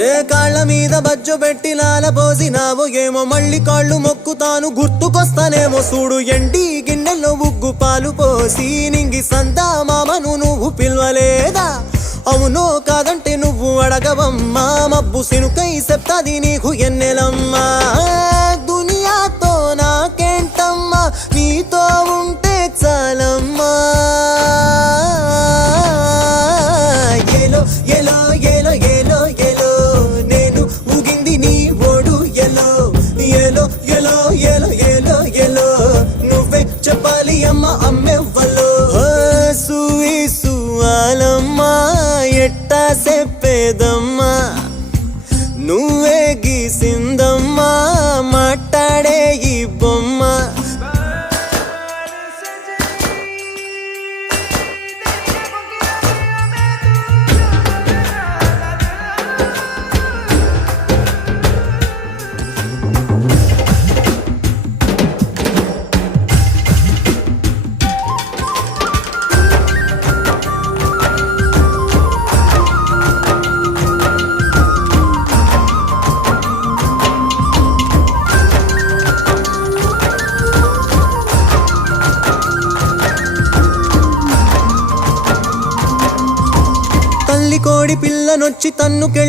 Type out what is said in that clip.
ఏ కాళ్ళ మీద బజ్జు పెట్టి లాలపోసినావో ఏమో మళ్ళీ కాళ్ళు మొక్కుతాను గుర్తుకొస్తానేమో చూడు ఎండి గిన్నెల్లో ఉగ్గు పాలు పోసి నింగి సందా మామను నువ్వు పిలవలేదా అవునో కాదంటే నువ్వు అడగవమ్మా మబ్బు సినుకై చెప్తాది నీకు ఎన్నెలమ్మా దునియాతో నాకేంటమ్మా నీతో ఉంటే చాలమ్మా ఎలో ఎలో ఎలో ఎలో ఎలో నేను ఊగింది నీ ఓడు ఎలో ఎలో ఎలో ఎలో ఎలో ఎలో నువ్వే చెప్పాలి అమ్మ అమ్మెవ్వలో సూసు ఆలమ్మా ఎట్టా చెప్పేదమ్మా నువ్వే గీసిందమ్మా మాట్లాడే ఈ బొమ్మ తల్లి కోడి పిల్లనొచ్చి తన్నుకెళ్ళి